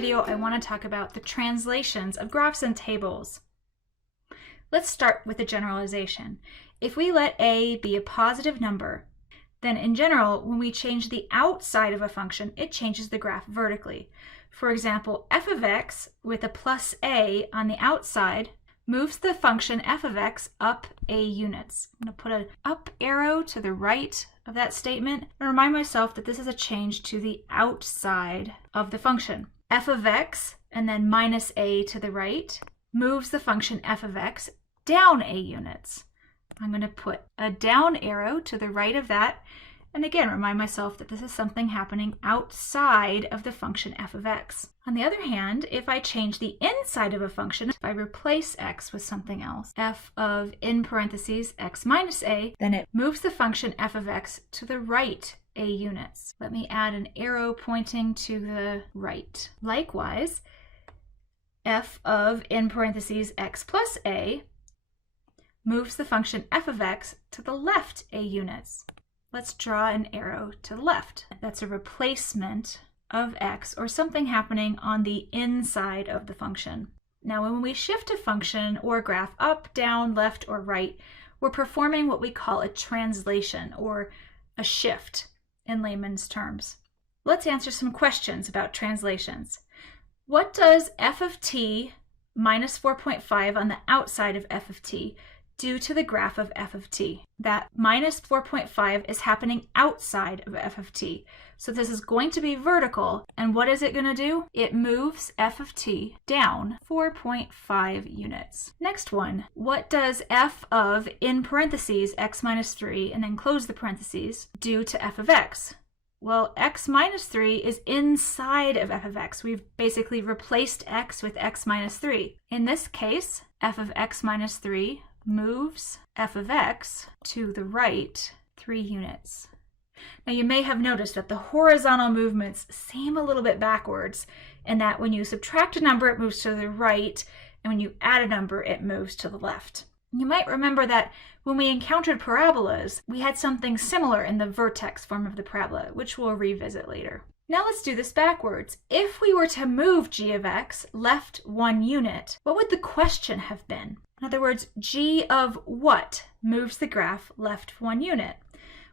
video, I want to talk about the translations of graphs and tables. Let's start with the generalization. If we let a be a positive number, then in general, when we change the outside of a function, it changes the graph vertically. For example, f of x with a plus a on the outside moves the function f of x up a units. I'm going to put an up arrow to the right of that statement and remind myself that this is a change to the outside of the function. F of x and then minus a to the right moves the function f of x down a units. I'm going to put a down arrow to the right of that and again remind myself that this is something happening outside of the function f of x. On the other hand, if I change the inside of a function, if I replace x with something else, f of in parentheses x minus a, then it moves the function f of x to the right a units. Let me add an arrow pointing to the right. Likewise, f of in parentheses x plus a moves the function f of x to the left a units. Let's draw an arrow to the left. That's a replacement of x or something happening on the inside of the function. Now when we shift a function or graph up, down, left, or right, we're performing what we call a translation or a shift in layman's terms. Let's answer some questions about translations. What does f of t minus 4.5 on the outside of f of t do to the graph of f of t? That minus 4.5 is happening outside of f of t. So this is going to be vertical, and what is it going to do? It moves f of t down 4.5 units. Next one, what does f of in parentheses x minus 3 and then close the parentheses do to f of x? Well, x minus 3 is inside of f of x. We've basically replaced x with x minus 3. In this case, f of x minus 3 moves f of x to the right 3 units. Now you may have noticed that the horizontal movements seem a little bit backwards, and that when you subtract a number it moves to the right, and when you add a number it moves to the left. You might remember that when we encountered parabolas, we had something similar in the vertex form of the parabola, which we'll revisit later. Now let's do this backwards. If we were to move g of x left 1 unit, what would the question have been? In other words, g of what moves the graph left 1 unit?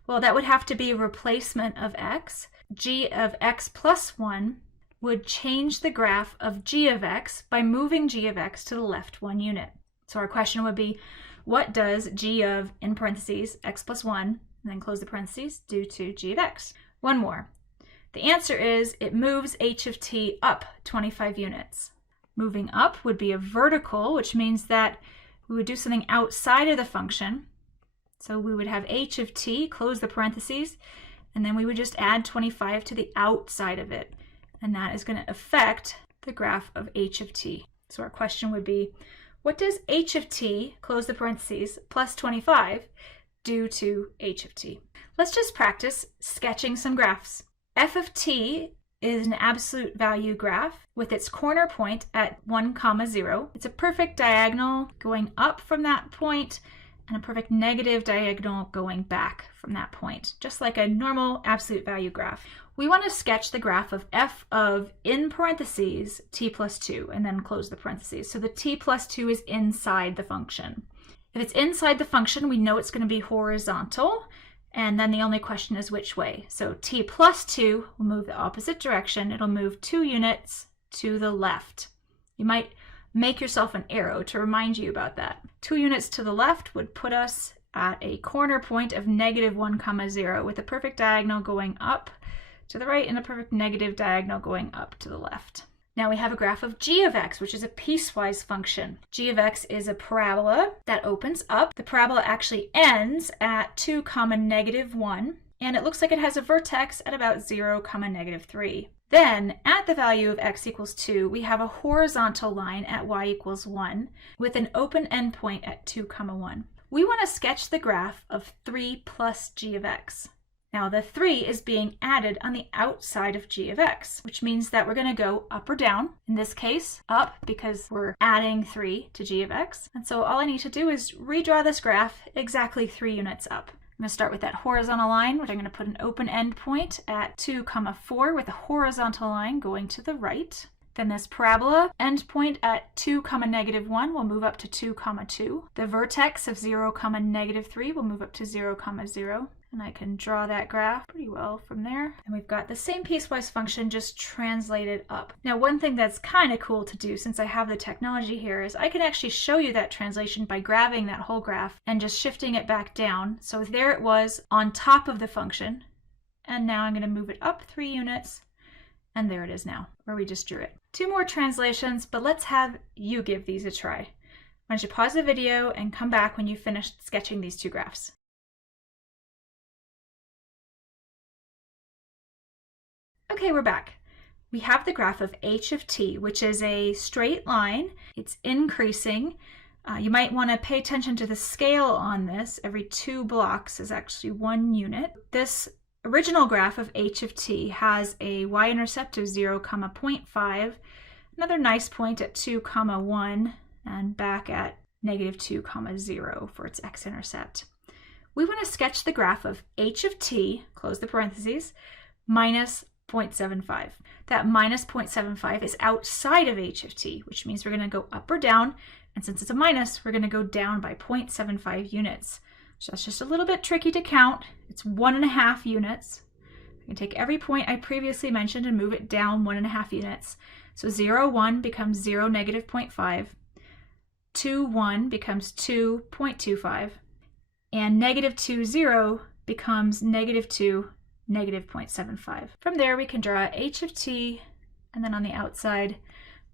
Well, that would have to be a replacement of x. G of x plus 1 would change the graph of g of x by moving g of x to the left 1 unit. So our question would be, what does g of, in parentheses, x plus 1, and then close the parentheses, do to g of x? One more. The answer is it moves h of t up 25 units. Moving up would be a vertical, which means that we would do something outside of the function. So we would have h of t, close the parentheses, and then we would just add 25 to the outside of it. And that is going to affect the graph of h of t. So our question would be, what does h of t, close the parentheses, plus 25 do to h of t? Let's just practice sketching some graphs. F of t is an absolute value graph with its corner point at 1, 0. It's a perfect diagonal going up from that point and a perfect negative diagonal going back from that point, just like a normal absolute value graph. We want to sketch the graph of f of, in parentheses, t plus 2, and then close the parentheses. So the t plus 2 is inside the function. If it's inside the function, we know it's going to be horizontal. And then the only question is which way. So t plus 2 will move the opposite direction. It'll move 2 units to the left. You might make yourself an arrow to remind you about that. 2 units to the left would put us at a corner point of negative 1, 0 with a perfect diagonal going up to the right and a perfect negative diagonal going up to the left. Now we have a graph of g of x, which is a piecewise function. G of x is a parabola that opens up. The parabola actually ends at 2, negative 1, and it looks like it has a vertex at about 0, negative 3. Then, at the value of x equals 2, we have a horizontal line at y equals 1 with an open endpoint at 2, 1. We want to sketch the graph of 3 plus g of x. Now the 3 is being added on the outside of g of x, which means that we're going to go up or down. In this case, up because we're adding 3 to g of x. And so all I need to do is redraw this graph exactly 3 units up. I'm going to start with that horizontal line, which I'm going to put an open end point at 2, 4 with a horizontal line going to the right. Then this parabola endpoint at 2, -1 will move up to 2, 2. The vertex of 0, -3 will move up to 0, 0. And I can draw that graph pretty well from there. And we've got the same piecewise function just translated up. Now, one thing that's kind of cool to do since I have the technology here is I can actually show you that translation by grabbing that whole graph and just shifting it back down. So there it was on top of the function. And now I'm going to move it up 3 units. And there it is now, where we just drew it. 2 more translations, but let's have you give these a try. Why don't you pause the video and come back when you've finished sketching these 2 graphs. Okay, we're back. We have the graph of h of t, which is a straight line. It's increasing. You might want to pay attention to the scale on this. Every 2 blocks is actually 1 unit. This original graph of h of t has a y-intercept of 0, 0.5, another nice point at 2, 1, and back at -2, 0 for its x-intercept. We want to sketch the graph of h of t, close the parentheses, minus 0.75. That minus 0.75 is outside of h of t, which means we're going to go up or down, and since it's a minus, we're going to go down by 0.75 units. So that's just a little bit tricky to count. It's 1.5 units. I can take every point I previously mentioned and move it down 1.5 units. So 0, 1 becomes 0, -0.5. 2, 1 becomes 2.25. And -2, 0 becomes -2, -0.75. From there, we can draw h of t, and then on the outside,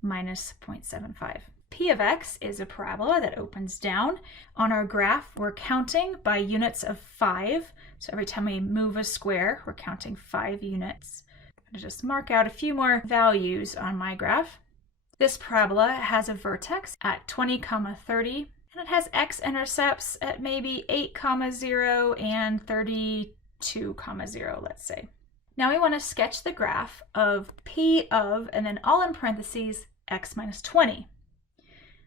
minus 0.75. P of x is a parabola that opens down. On our graph, we're counting by units of 5. So every time we move a square, we're counting 5 units. I'm going to just mark out a few more values on my graph. This parabola has a vertex at 20, 30, and it has x-intercepts at maybe 8, 0, and 32, 0, let's say. Now we want to sketch the graph of P of, and then all in parentheses, x minus 20.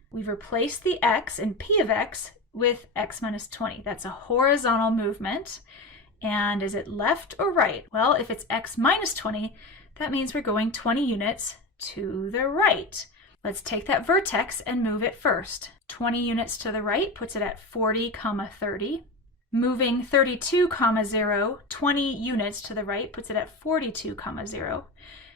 We've replaced the x in P of x with x minus 20. That's a horizontal movement. And is it left or right? Well, if it's x minus 20, that means we're going 20 units to the right. Let's take that vertex and move it first. 20 units to the right puts it at 40, 30. Moving 32, 0, 20 units to the right puts it at 42, 0.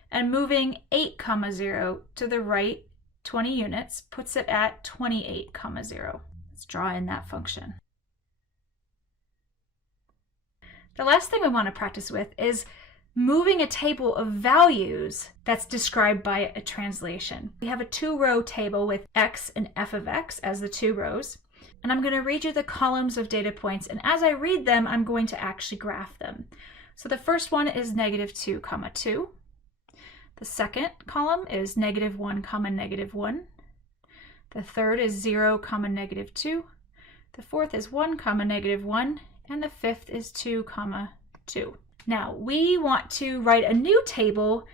And moving 8, 0 to the right 20 units puts it at 28, 0. Let's draw in that function. The last thing we want to practice with is moving a table of values that's described by a translation. We have a 2-row table with x and f of x as the 2 rows. And I'm going to read you the columns of data points. And as I read them, I'm going to actually graph them. So the first one is -2, 2. The second column is -1, -1. The third is 0, -2. The fourth is 1, -1. And the fifth is 2, 2. Now we want to write a new table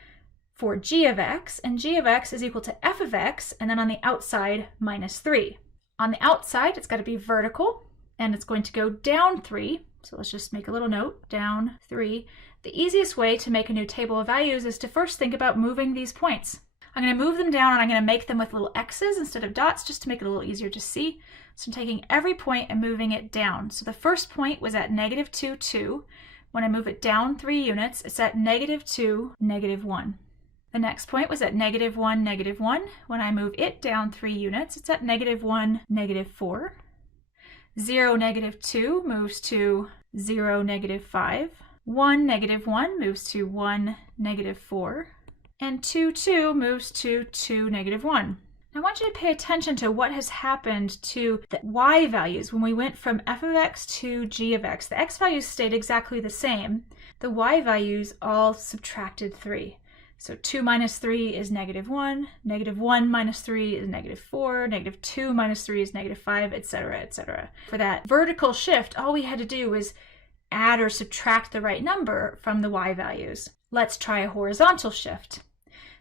for g of x, and g of x is equal to f of x, and then on the outside, -3. On the outside, it's got to be vertical, and it's going to go down 3. So let's just make a little note, down 3. The easiest way to make a new table of values is to first think about moving these points. I'm going to move them down, and I'm going to make them with little x's instead of dots just to make it a little easier to see. So I'm taking every point and moving it down. So the first point was at -2, 2. When I move it down 3 units, it's at -2, -1. The next point was at -1, -1. When I move it down 3 units, it's at -1, -4. 0, -2 moves to 0, -5. 1, -1 moves to 1, -4. And 2, 2 moves to 2, -1. I want you to pay attention to what has happened to the y values when we went from f of x to g of x. The x values stayed exactly the same. The y values all subtracted 3. So 2 minus 3 is -1, -1 minus 3 is -4, -2 minus 3 is -5, etc., etc. For that vertical shift, all we had to do was add or subtract the right number from the y values. Let's try a horizontal shift.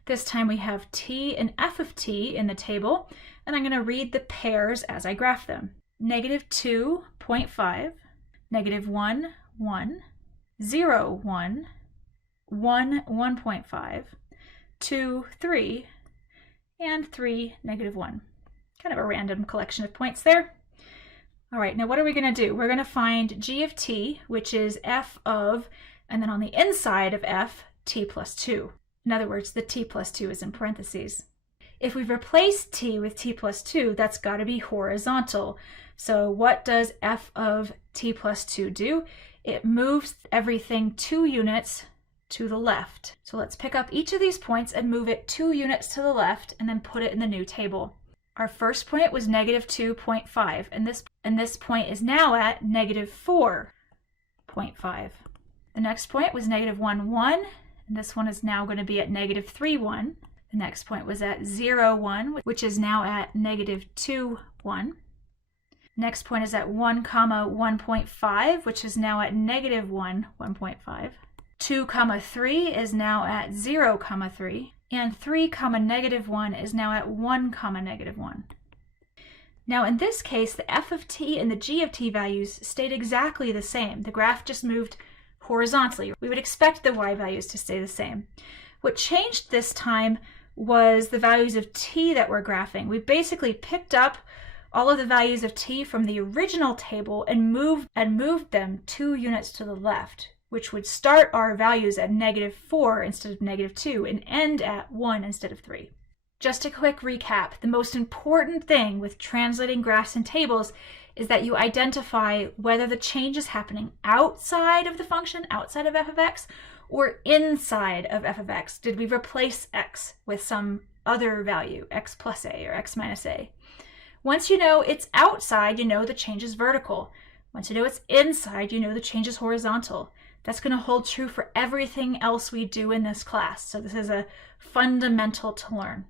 This time we have t and f of t in the table, and I'm going to read the pairs as I graph them. -2.5, -1, 1, 0, 1, 1, 1.5, 2, 3, and 3, -1. Kind of a random collection of points there. All right, now what are we going to do? We're going to find g of t, which is f of, and then on the inside of f, t plus 2. In other words, the t plus 2 is in parentheses. If we've replaced t with t plus 2, that's got to be horizontal. So what does f of t plus 2 do? It moves everything 2 units to the left. So let's pick up each of these points and move it 2 units to the left and then put it in the new table. Our first point was -2.5, and this point is now at -4.5. The next point was -1.1, and this one is now going to be at -3.1. The next point was at 0.1, which is now at -2.1. Next point is at 1, 1.5, which is now at -1.5. 2, 3 is now at 0.3. And 3, -1 is now at 1, -1. Now in this case, the f of t and the g of t values stayed exactly the same. The graph just moved horizontally. We would expect the y values to stay the same. What changed this time was the values of t that we're graphing. We basically picked up all of the values of t from the original table and moved them 2 units to the left, which would start our values at -4 instead of -2 and end at 1 instead of 3. Just a quick recap, the most important thing with translating graphs and tables is that you identify whether the change is happening outside of the function, outside of f of x, or inside of f of x. Did we replace x with some other value, x plus a or x minus a? Once you know it's outside, you know the change is vertical. Once you know it's inside, you know the change is horizontal. That's going to hold true for everything else we do in this class. So this is a fundamental to learn.